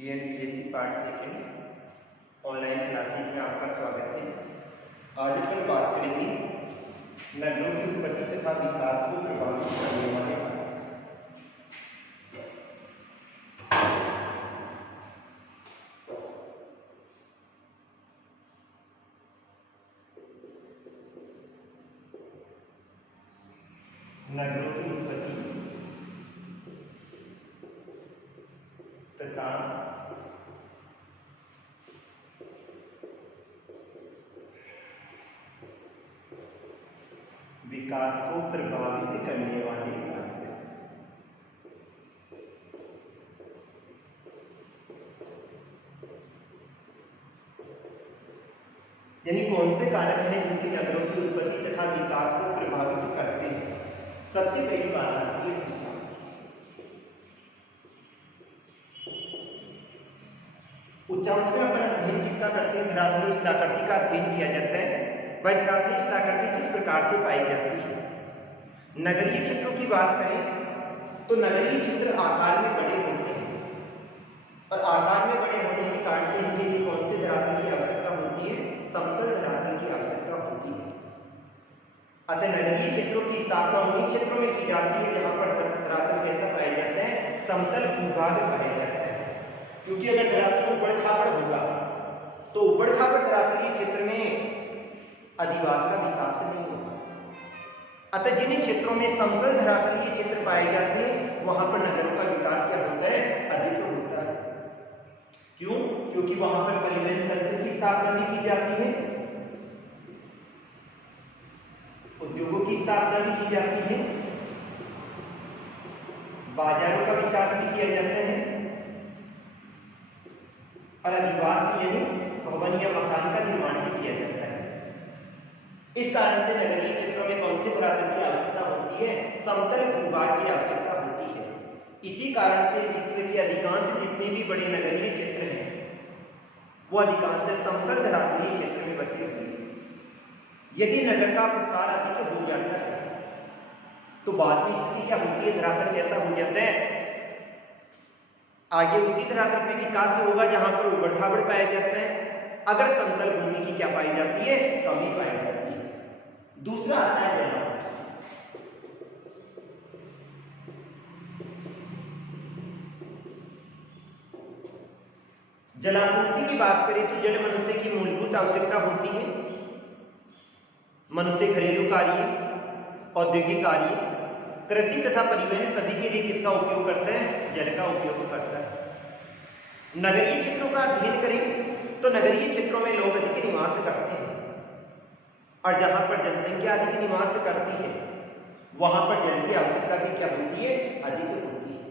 BNPSC part second online classes में आपका स्वागत है। आज अपन बात करेंगे नगरों की उत्पत्ति तथा विकास को प्रभावित करने वाले नगरों की उत्पत्ति तथा विकास को प्रभावित करने वाले कारक। यानी कौन से कारक हैं जिनके नगरों की उत्पत्ति तथा विकास को प्रभावित करते हैं। सबसे पहली बात आती है उच्चांश में अपन अध्ययन किसका करते हैं? धरातलीय स्थलाकृति का अध्ययन किया जाता है। वह धरातलीय स्थलाकृति किस प्रकार से पाई जाती है? नगरीय क्षेत्रों की बात करें तो नगरीय क्षेत्र आकार में बड़े होते हैं और आकार में बड़े होने के कारण से इनके लिए कौन से धरातल की आवश्यकता होती है? समतल धरातल की आवश्यकता होती है। अतः नगरीय क्षेत्रों की स्थापना उन्हीं क्षेत्रों में की जाती है जहां पर धरातल कैसा पाया जाता है? समतल भूभाग पाया जाता है। क्योंकि अगर धरातल ऊबड़ खाबड़ होगा तो ऊबड़ खाबड़ धरातलीय क्षेत्र में अधिवास का विकास नहीं होगा। अतः जिन क्षेत्रों में समतल धरातलीय क्षेत्र पाए जाते हैं वहां पर नगरों का विकास क्या होता है? अधिक होता है। क्यों? क्योंकि वहां पर परिवहन तंत्र की स्थापना भी की जाती है, उद्योगों की स्थापना भी की जाती है, बाजारों का विकास भी किया जाता है और अधिवास यानी भवन या मकान का निर्माण भी किया जाता है। इस कारण से नगरीय क्षेत्रों में कौन से धरातल की आवश्यकता होती है? समतल भूभाग की आवश्यकता होती है। इसी कारण से विश्व के अधिकांश जितने भी बड़े नगरीय क्षेत्र हैं वो अधिकांश समतल धरातलीय क्षेत्र में बसे हुए हैं। यदि नगर का प्रसार अधिक हो जाता है तो बाद में स्थिति क्या होती है? धरातल कैसा हो जाता है? आगे उसी धरातल पे विकास होगा जहां पर ऊबड़ खाबड़ पाया जाता है। अगर समतल भूमि की क्या पाई जाती है? कमी पाई जाती है। दूसरा आता है जलापूर्ति। जलापूर्ति की बात करें तो जल मनुष्य की मूलभूत आवश्यकता होती है। मनुष्य घरेलू कार्य, औद्योगिक कार्य, कृषि तथा परिवहन सभी के लिए किसका उपयोग करता है? जल का उपयोग करता है। नगरीय क्षेत्रों का अध्ययन करें तो नगरीय क्षेत्रों में लोग अधिक निवास करते हैं और जहां पर जनसंख्या अधिक निवास करती है वहां पर जल की आवश्यकता भी क्या होती है? अधिक होती है।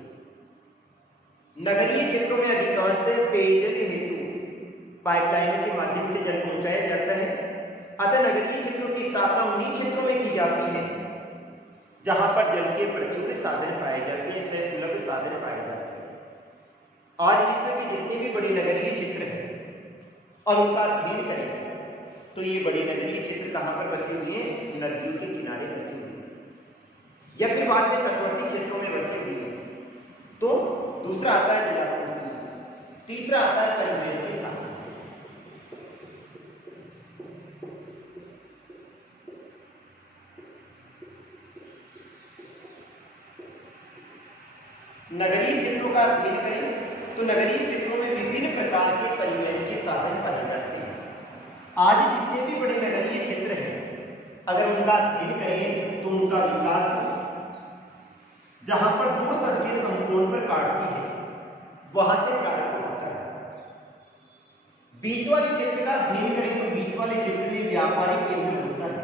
नगरीय क्षेत्रों में अधिकांशतः पेयजल हेतु पाइपलाइनों के माध्यम से जल पहुंचाया जाता है। अतः नगरीय क्षेत्रों की स्थापना उन्हीं क्षेत्रों में की जाती है जहां पर जल के प्रचुर साधन पाए जाते हैं, सुलभ साधन पाए जाते हैं। आज विश्व के जितने भी बड़े नगरीय क्षेत्र हैं और उनका अध्ययन करें तो ये बड़े नगरीय क्षेत्र कहां पर बसे हुए हैं? नदियों के किनारे बसे हुए हैं या फिर बाद में तटवर्ती क्षेत्रों में बसे हुए हैं। तो दूसरा आता है जलापूर्ति, तीसरा आता है परिवहन के साधन। नगरीय क्षेत्रों का अध्ययन करें तो नगरीय क्षेत्रों में विभिन्न प्रकार के परिवहन के साधन पाए जाते हैं। आज जितने भी बड़े नगरीय क्षेत्र हैं अगर उनका अध्ययन करें तो उनका विकास जहां पर दो सड़कें समकोण पर काटती है वहां से प्रारंभ होता है। बीच वाले क्षेत्र का अध्ययन करें तो बीच वाले क्षेत्र में व्यापारिक केंद्र होता है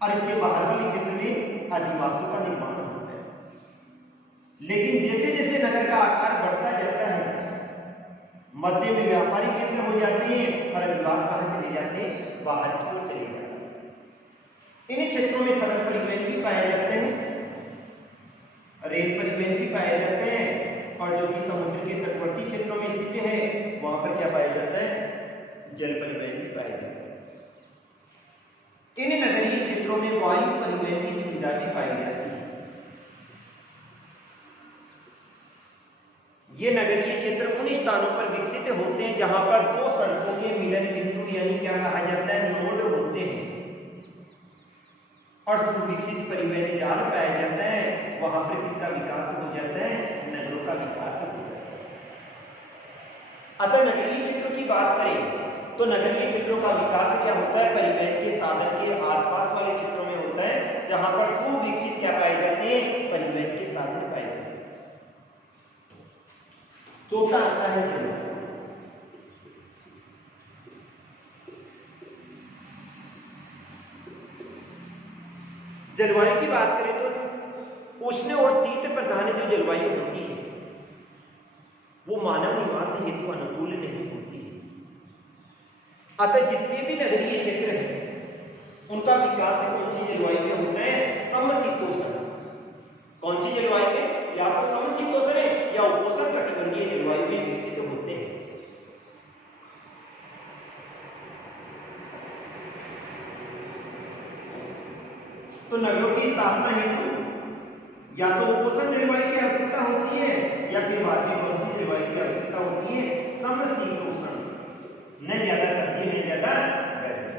और इसके बाहर वाले क्षेत्र में अधिवासों का निर्माण होता है। लेकिन जैसे जैसे नगर का आकार बढ़ता जाता है मध्य में व्यापारिक केंद्र हो जाते हैं और अधिवास कहां चले जाते हैं? बाहर की ओर चले जाते हैं। इन क्षेत्रों में सड़क परिवहन भी पाए जाते हैं, रेल परिवहन भी पाए जाते हैं और जो कि समुद्र के तटवर्ती क्षेत्रों में स्थित है वहां पर क्या पाया जाता है? जल परिवहन भी पाया जाता है। इन नगरीय क्षेत्रों में वायु परिवहन की सुविधा भी पाई जाती है। ये नगरीय क्षेत्र उन स्थानों पर विकसित होते हैं जहां पर दो सड़कों के मिलन बिंदु यानी क्या कहा जाता है, नोड होते हैं और सुविकसित परिवहन जाल पाया जाता है। वहां पर किसका विकास हो जाता है, नगरों का विकास हो जाता है। अगर नगरीय क्षेत्रों की बात करें तो नगरीय क्षेत्रों का विकास क्या होता है, परिवहन के साधन के आसपास वाले क्षेत्रों में होता है जहां पर सुविकसित क्या पाए जाते हैं, परिवहन के साधन पाए जाते हैं। चौथा आता है जलवायु। जलवायु की बात करें तो उष्ण और शीत प्रधान जो जलवायु होती है वो मानव निवास हेतु अनुकूल नहीं होती है। अतः जितने भी नगरीय क्षेत्र हैं उनका विकास कौन सी जलवायु में होता है, समशीतोष्ण। कौन सी जलवायु में, या तो समशीतोष्ण है या उपोष्ण कटिबंधीय जलवायु में विकसित होते हैं। तो नगरों की स्थापना हेतु या तो उपोष्ण जलवायु की आवश्यकता होती है या फिर बाद में कौन सी जलवायु की आवश्यकता होती है, समशीतोष्ण। न ज्यादा सर्दी न ज्यादा गर्मी,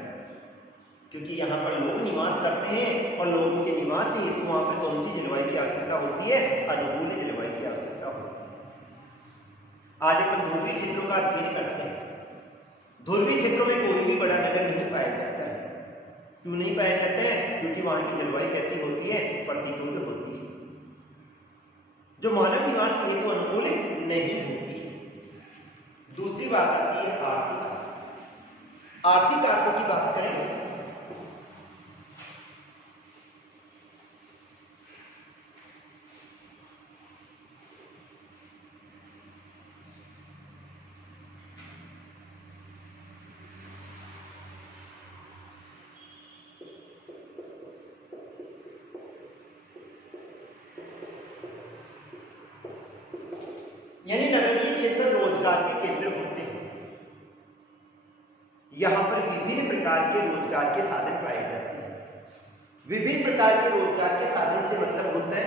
क्योंकि यहाँ पर लोग निवास करते हैं और लोगों के निवास हेतु वहां पर कौन सी जलवायु की आवश्यकता होती है, अनुकूल जलवायु की आवश्यकता होती है। आज अपन ध्रुवीय क्षेत्रों का अध्ययन करते हैं। ध्रुवीय क्षेत्रों में कोई भी बड़ा नगर नहीं पाया जाता है। क्यों नहीं पाया जाता है, क्योंकि वहां की जलवायु कैसी होती है, प्रतिकूल होती है, जो मानव निवास हेतु अनुकूल नहीं होती है। दूसरी बात आती है आर्थिक। आर्थिक कारकों की बात करें यानी नगरीय क्षेत्र रोजगार के केंद्र होते हैं। यहां पर विभिन्न प्रकार के रोजगार के साधन पाए जाते हैं। विभिन्न प्रकार के रोजगार के साधन से मतलब होता है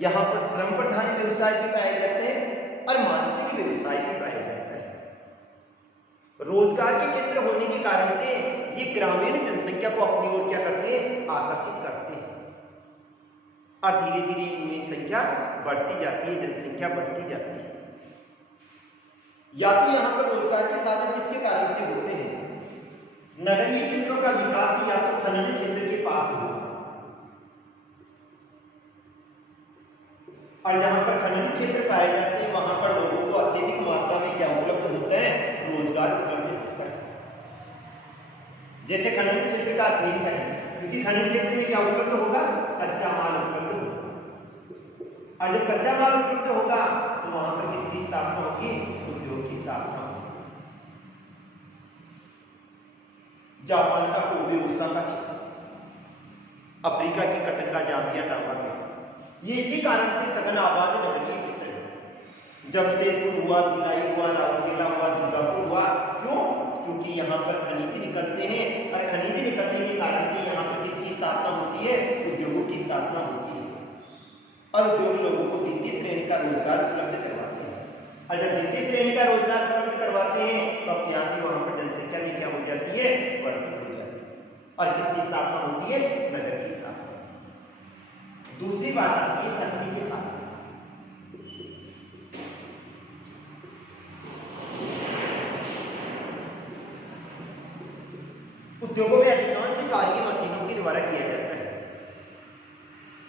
यहां पर श्रम प्रधान व्यवसाय भी पाए जाते हैं और मानसिक व्यवसाय भी पाए जाते हैं। रोजगार के केंद्र होने के कारण से ये ग्रामीण जनसंख्या को अपनी ओर क्या करते हैं, आकर्षित करते हैं और धीरे धीरे इनमें संख्या बढ़ती जाती है, जनसंख्या बढ़ती जाती है। या तो यहां पर रोजगार के साधन किसके कारण से होते हैं, नगरीय क्षेत्रों का विकास या तो खनन क्षेत्र के पास हो, और जहां पर खनन क्षेत्र पाए जाते हैं वहां पर लोगों को अत्यधिक मात्रा में क्या उपलब्ध होता है, रोजगार उपलब्ध होता है। जैसे खनन क्षेत्र का अध्ययन करें, क्योंकि खनन क्षेत्र में क्या उपलब्ध होगा, कच्चा माल उपलब्ध होगा, और जब कच्चा माल उपलब्ध होगा तो वहां पर किसकी स्थापना होगी, उद्योग की स्थापना होगी। जापान का कोबे ओसा का क्षेत्र, अफ्रीका की कटंगा जाम्बिया तांबा, ये इसी कारण से सघन आबाद नगरीय क्षेत्र है। जमशेदपुर हुआ, भिलाई हुआ, राउरकेला हुआ, दुर्गापुर हुआ, क्यों, क्योंकि यहाँ पर खनिज निकलते हैं और खनिज निकलने के कारण से यहाँ पर किसकी स्थापना होती है, उद्योगों की स्थापना होती है और उद्योग लोगों को द्वितीय श्रेणी का रोजगार उपलब्ध करवाते हैं। और जब द्वितीय श्रेणी का रोजगार उपलब्ध करवाते हैं तो अपने आप ही वहां पर जनसंख्या में क्या हो जाती है, बढ़ती हो जाती है और किसकी स्थापना होती है, नगर की स्थापना। दूसरी बात आती है शक्ति के साथ। उद्योगों में अधिकांश कार्य मशीनों के द्वारा किया जाता है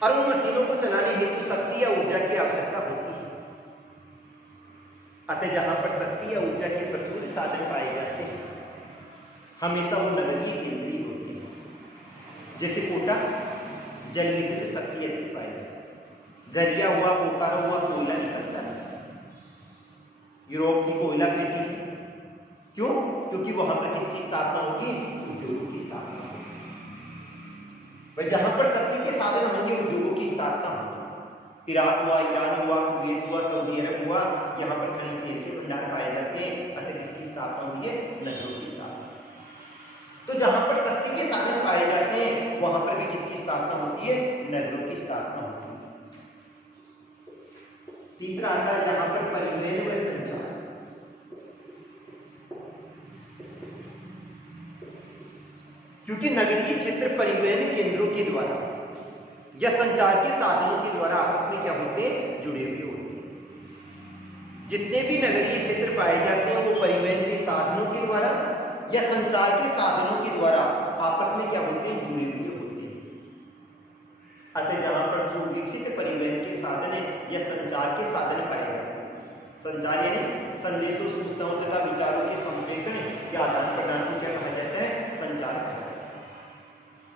और उन मशीनों को चलाने हेतु शक्ति या ऊर्जा की आवश्यकता होती है। अतः जहां पर शक्ति या ऊर्जा के प्रचुर साधन पाए जाते हैं हमेशा वो नगरीय केंद्रीय होती है। जैसे कोटा जल विद्युत शक्ति अधिक पाई जाती है, जरिया हुआ, बोकारो हुआ, कोयला निकलता है। यूरोप की कोयला पेटी, क्यों, क्योंकि वहां पर किसकी स्थापना होगी, उद्योगों की स्थापना होगी। भाई जहां पर शक्ति के साधन होंगे उद्योगों की स्थापना होगी। इराक हुआ, ईरान हुआ, कुवैत हुआ, सऊदी अरब हुआ, यहाँ पर खनिज तेल के भंडार पाए जाते हैं। अतः किसकी स्थापना हुई है, नगरों की स्थापना। तो जहां पर शक्ति के साधन पाए जाते हैं वहां पर भी किसकी स्थापना होती है, नगरों की स्थापना होती है। तीसरा आता है जहां पर परिवहन व संचार, क्योंकि नगरीय क्षेत्र परिवहन केंद्रों के द्वारा या संचार के साधनों के द्वारा आपस में क्या होते हैं, जुड़े हुए होते हैं। जितने भी नगरीय क्षेत्र पाए जाते हैं वो परिवहन के साधनों के द्वारा या संचार के साधनों के द्वारा आपस में क्या होते हैं, जुड़े हुए होते हैं। अतः जहां पर सुविकसित परिवहन के साधन या संचार के साधन पाए जाते हैं, संचार यानी संदेशों, सूचनाओं तथा विचारों के संप्रेषण या आदान प्रदान को क्या कहा जाता है, संचार कहा जाता है।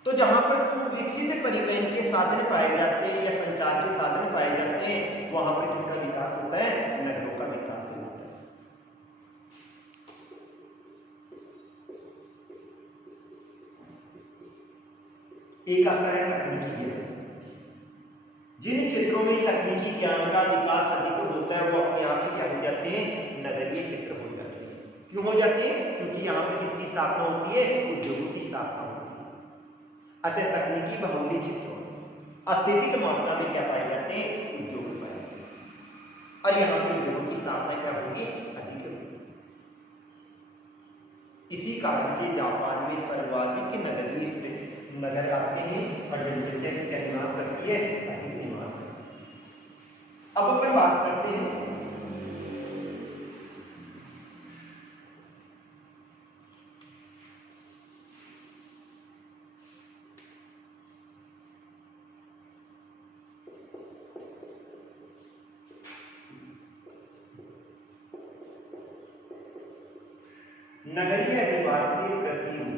तो जहां पर सुविकसित परिवहन के साधन पाए जाते हैं या संचार के साधन पाए जाते हैं, वहां पर किसका विकास होता है, नगरों का विकास होता है। एक आता है तकनीकी ज्ञान। जिन क्षेत्रों में तकनीकी ज्ञान का विकास अधिक होता है वो अपने आप ही क्या हो जाते हैं, नगरीय क्षेत्र हो जाते हैं। क्यों हो जाते हैं, क्योंकि यहाँ पर किसकी स्थापना होती है, उद्योगों की स्थापना होती है। अतः तकनीकी बहुल्य क्षेत्रों में अत्यधिक मात्रा में क्या पाए जाते हैं, उद्योग पाए जाते हैं और यहाँ पर उद्योगों की स्थापना क्या होगी, अधिक होगी। इसी कारण से जापान में सर्वाधिक नगरीय नगर आते हैं और जनसंख्या क्या निवास करती है, अधिक निवास करती है। अब अपन बात करते हैं नगरीय अधिवास के प्रतिरूप।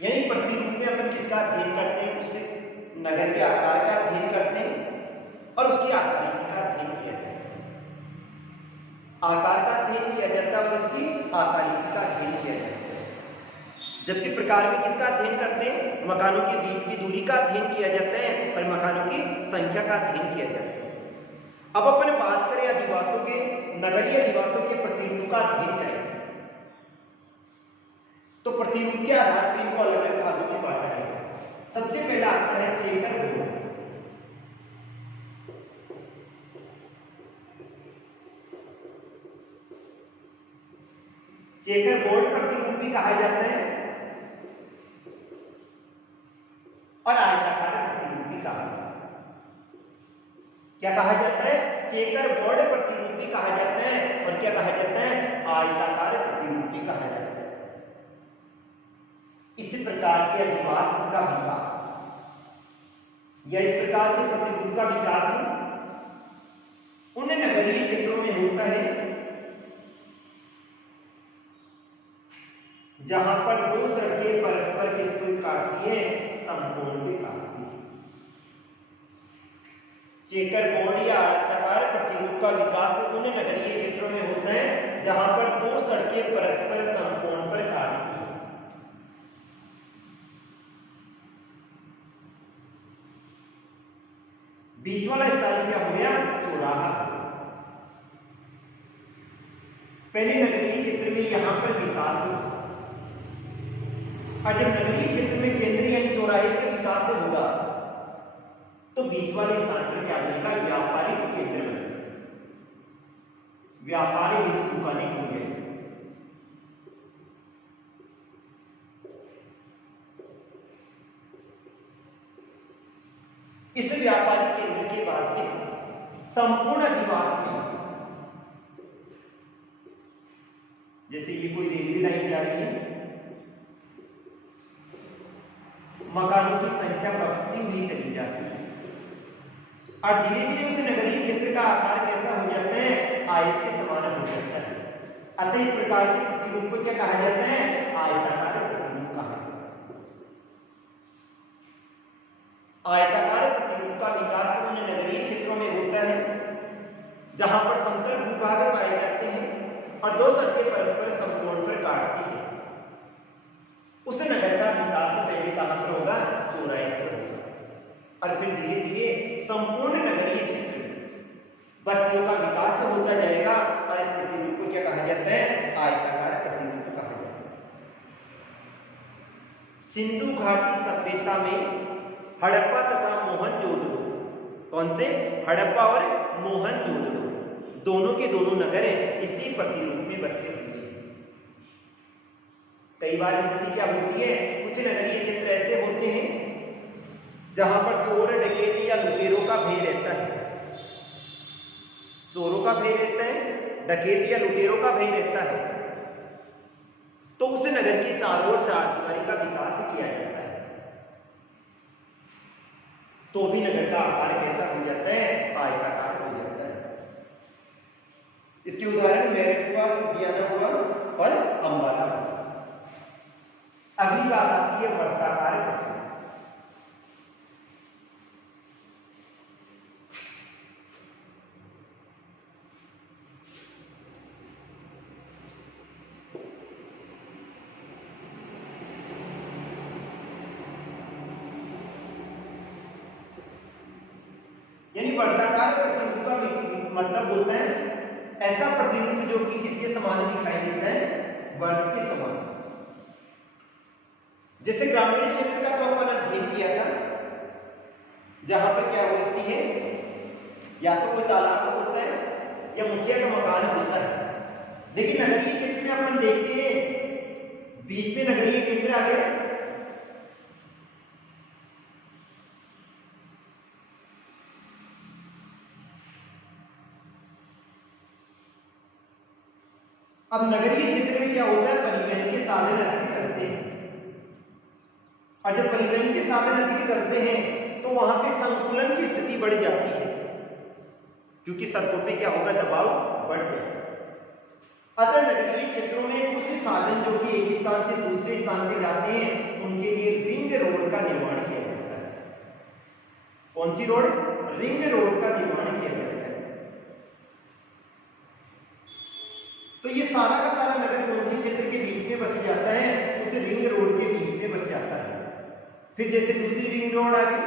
यानी प्रतिरूप में अपन किसका अध्ययन करते हैं, उससे नगर के आकार का अध्ययन करते हैं और उसकी आकृति का अध्ययन किया जाता है। आकार का अध्ययन किया जाता है और उसकी आकृति का अध्ययन किया जाता है। जबकि प्रकार में किसका अध्ययन करते हैं, मकानों के बीच की दूरी का अध्ययन किया जाता है और मकानों की संख्या का अध्ययन किया जाता है। अब अपन बात करें अधिवासों के, नगरीय अधिवासों के प्रतिरूप का अध्ययन करें तो प्रतिरूप के आधार पर इनको अलग अलग भागों में बांटा है। सबसे पहला आता है चेकर बोर्ड। चेकर बोर्ड प्रतिरूप भी कहा जाता है और आयताकार प्रतिरूप भी कहा जाता है। क्या कहा जाता है, चेकर बोर्ड प्रतिरूप भी कहा जाता है और क्या कहा जाता है, आयताकार प्रतिरूप भी कहा जाता है। इस प्रकार के अधिवास का विकास या इस प्रकार के प्रतिरूप का विकास उन नगरीय क्षेत्रों में होता है जहां पर दो सड़कें परस्पर किसको काटती है, समकोण में काटती है। चेकर बोर्ड या आयताकार प्रतिरूप का विकास उन नगरीय क्षेत्रों में होता है जहां पर दो सड़कें परस्पर समकोण पर काटती है। बीच वाला स्थान क्या हो गया, चौराहा। पहले नगरीय क्षेत्र में यहां पर विकास होगा और जब नगरीय क्षेत्र में केंद्र यानी चौराहे पर विकास होगा तो बीच वाले स्थान पर क्या बनेगा, व्यापारिक केंद्र बनेगा, व्यापारी हेतु दुकानें हो गई। इस व्यापारिक केंद्र के बाद में संपूर्ण अधिवास में, जैसे ये कोई रेलवे लाइन जा रही है, मकानों की संख्या बढ़ती हुई चली जाती है और धीरे धीरे उस नगरीय क्षेत्र का आकार कैसा हो जाता है, आयत के समान हो जाता है। अतः इस प्रकार के प्रतिरूप को क्या कहा जाता है, आयताकार प्रतिरूप कहा जाता है। आयताकार प्रतिरूप का विकास उन नगरीय क्षेत्रों में होता है जहां पर समतल भूभाग पाए जाते हैं और दो सड़कें परस्पर समकोण पर काटती है। उस नगर का विकास पहले कहां पर होगा, चौराहे पर होगा और फिर धीरे धीरे संपूर्ण नगरीय क्षेत्र में बस्तियों का विकास होता जाएगा और इस प्रतिरूप को क्या कहा जाता है, आयताकार प्रतिरूप कहा जाता है। सिंधु घाटी सभ्यता में हड़प्पा तथा मोहनजोदड़ो। कौन से? हड़प्पा और मोहनजोदड़ो, दोनों के दोनों नगर इसी प्रतिरूप में बसे हुए हैं। कई बार स्थिति क्या होती है, कुछ नगरीय क्षेत्र ऐसे होते हैं जहां पर चोर डकैती या लुटेरों का भय रहता है, चोरों का भय रहता है, डकैती या लुटेरों का भय रहता है, तो उस नगर के चारों ओर चारदीवारी का विकास किया जाता है, तो भी नगर का आकार कैसा हो जाता है? आयताकार हो जाता है। इसके उदाहरण मेरठ हुआ, लुधियाना हुआ और अंबाला हुआ। अगली बात आती है वर्ताकार प्रतिरूप। यानी वर्ताकार प्रतिरूप का मतलब होता है ऐसा प्रतिरूप जो कि किसके समान दिखाई देता है? वर्त के समान। जैसे ग्रामीण क्षेत्र का तो अपन अध्ययन किया था, जहां पर क्या होती है, या तो कोई तालाब होता है या मुखिया का मकान होता है। लेकिन नगरीय क्षेत्र में अपन देखते हैं बीच में नगरीय केंद्र आ गया, अब नगरीय क्षेत्र में क्या होता है, परिवहन के साधन अधिक चलते हैं, और जब परिवहन के साधन अधिक चलते हैं तो वहां पे संकुलन की स्थिति बढ़ जाती है, क्योंकि सड़कों पे क्या होगा, दबाव बढ़ जाएगा। अतः नगरीय क्षेत्रों में कुछ साधन जो कि एक स्थान से दूसरे स्थान पर जाते हैं, उनके लिए रिंग रोड का निर्माण किया जाता है। कौन सी रोड? रिंग रोड का निर्माण किया जाता है। तो ये सारा का सारा नगर कौन से क्षेत्र के बीच में बस जाता है? उस रिंग रोड के बीच में बस जाता है। फिर जैसे दूसरी रिंग रोड आ गई,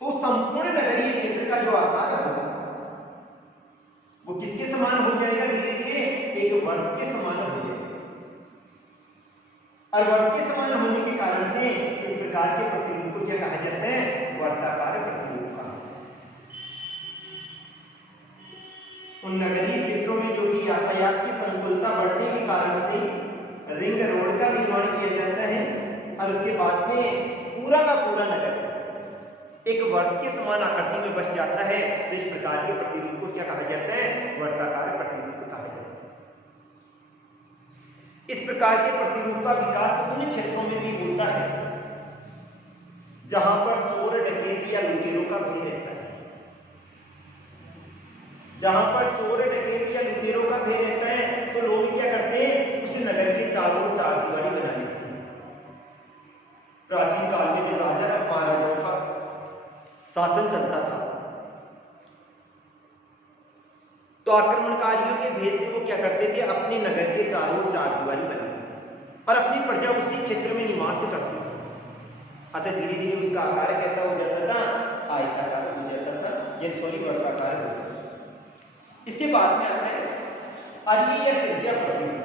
तो संपूर्ण नगरीय क्षेत्र का जो आकार होगा वो किसके समान हो जाएगा? धीरे धीरे एक वर्ग के समान हो जाएगा, और वर्ग के समान होने के कारण से इस प्रकार के प्रतिरूप को क्या कहा जाता है? वर्ताकार प्रतिरूप कहा। उन नगरीय क्षेत्रों में जो कि यातायात की संकुलता बढ़ने के कारण से रिंग रोड का निर्माण किया जाता है, और उसके बाद में पूरा का पूरा नगर एक वर्त के समान आकृति में बस जाता है। तो इस प्रकार के प्रतिरूप को क्या कहा जाता है? वर्ताकार प्रतिरूप कहा जाता है। इस प्रकार के प्रतिरूप का विकास उन क्षेत्रों में भी होता है जहां पर चोर डकैती या लुटेरों का भय रहता है। जहां पर चोर डकैती या लुटेरों का भय रहता है तो लोग क्या करते हैं? उस नगर के चारों ओर चारदीवारी बना लेते हैं। प्राचीन काल में जो राजा महाराजाओं का शासन चलता था, तो आक्रमणकारियों के भेद से वो क्या करते थे? अपने नगर के चारों ओर चारदीवारी बनाते थे और अपनी प्रजा उसी क्षेत्र में निवास करती थी। अतः धीरे धीरे उसका आकार कैसा हो जाता था? आयताकार हो जाता था, यानी सॉरी वर्गाकार हो जाता था। इसके बाद में आता है अर्घ्य या त्रिज्या प्रतिरूप।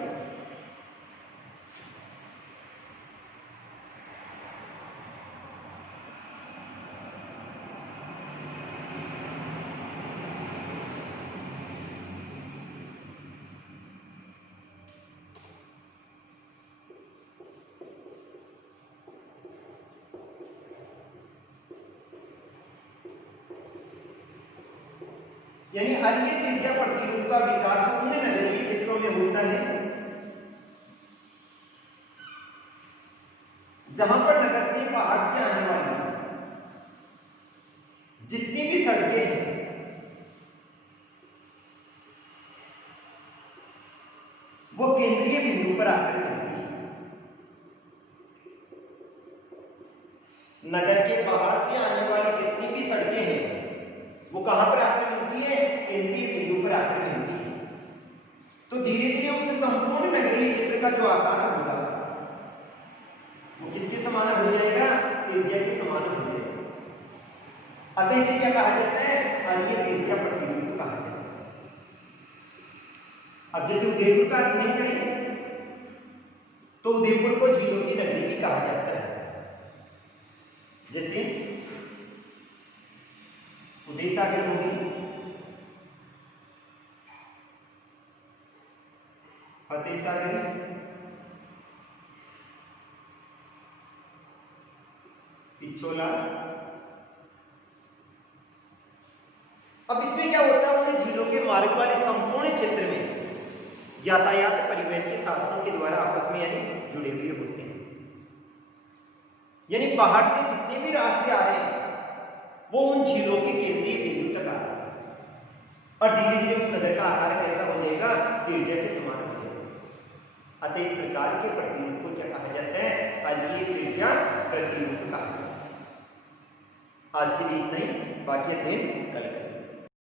यानी अर्घ्य त्रिज्या प्रतिरूप का विकास उन नगरीय क्षेत्रों में होता है जहां पर नगर से बाहर से आने वाली जितनी भी सड़कें हैं वो केंद्रीय बिंदु पर आकर मिलती है। नगर के बाहर से आने वाली जितनी भी सड़कें हैं वो कहां पर आकर मिलती है? केंद्रीय बिंदु पर आकर मिलती है। तो धीरे धीरे उस संपूर्ण नगरीय क्षेत्र का जो आकार होगा वो किसके समान हो जाएगा? त्रिज्या के समान हो जाएगा। अतः इसे क्या कहा जाता है? अर्घ्य त्रिज्या प्रतिरूप कहा जाता है। अब जैसे उदयपुर का अध्ययन करें तो उदयपुर को झीलों की नगरी भी कहा जाता है। जैसे उदय सागर होगी, फतेह सागर, पिछोला। अब इसमें क्या होता है, उन्हें झीलों के मार्ग वाले संपूर्ण क्षेत्र में यातायात परिवहन के साधनों के द्वारा आपस में यानी जुड़े हुए होते हैं। यानी बाहर से जितने भी रास्ते आ रहे हैं वो उन झीलों के केंद्रीय बिंदु तक आ रहे हैं और धीरे धीरे उस नगर का आकार कैसा हो जाएगा, गिरजा के समान हो जाएगा। अतः इस प्रकार के प्रतिरूप को क्या कहा जाता है, अलीय गिरजा प्रतिरूप कहा जाता है। आज के लिए इतना ही, बाकी अध्ययन कल करेंगे।